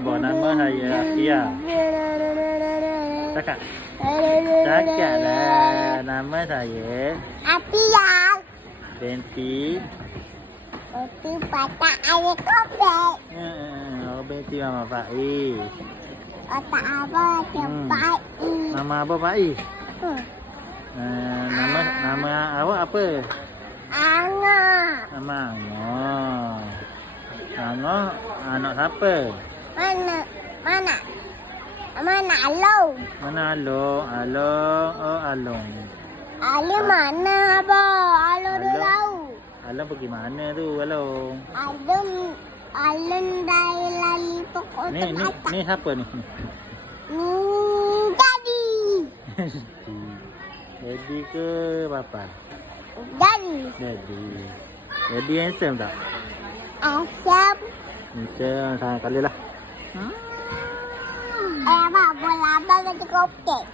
bawa nama saya Afia. Cakap. Cakaplah nama saya Afia. Binti. Itu patah air kopek. Oh, binti Mama Faiz. Otak apa cepat. Nama apa Faiz? Nama awak apa? Angah. Nama Angah. Angah anak siapa? Mana Along? Mana Along? Along. Oh, Along. Along mana abah? Along dah Along. tahu. Along pergi mana tu, Along? Along dari lali pokok Ni siapa ni? Daddy. Daddy ke Papa? Daddy. Daddy. Daddy handsome tak? Asap. Handsome, sayang kali lah. Abah bola abah kata kopek.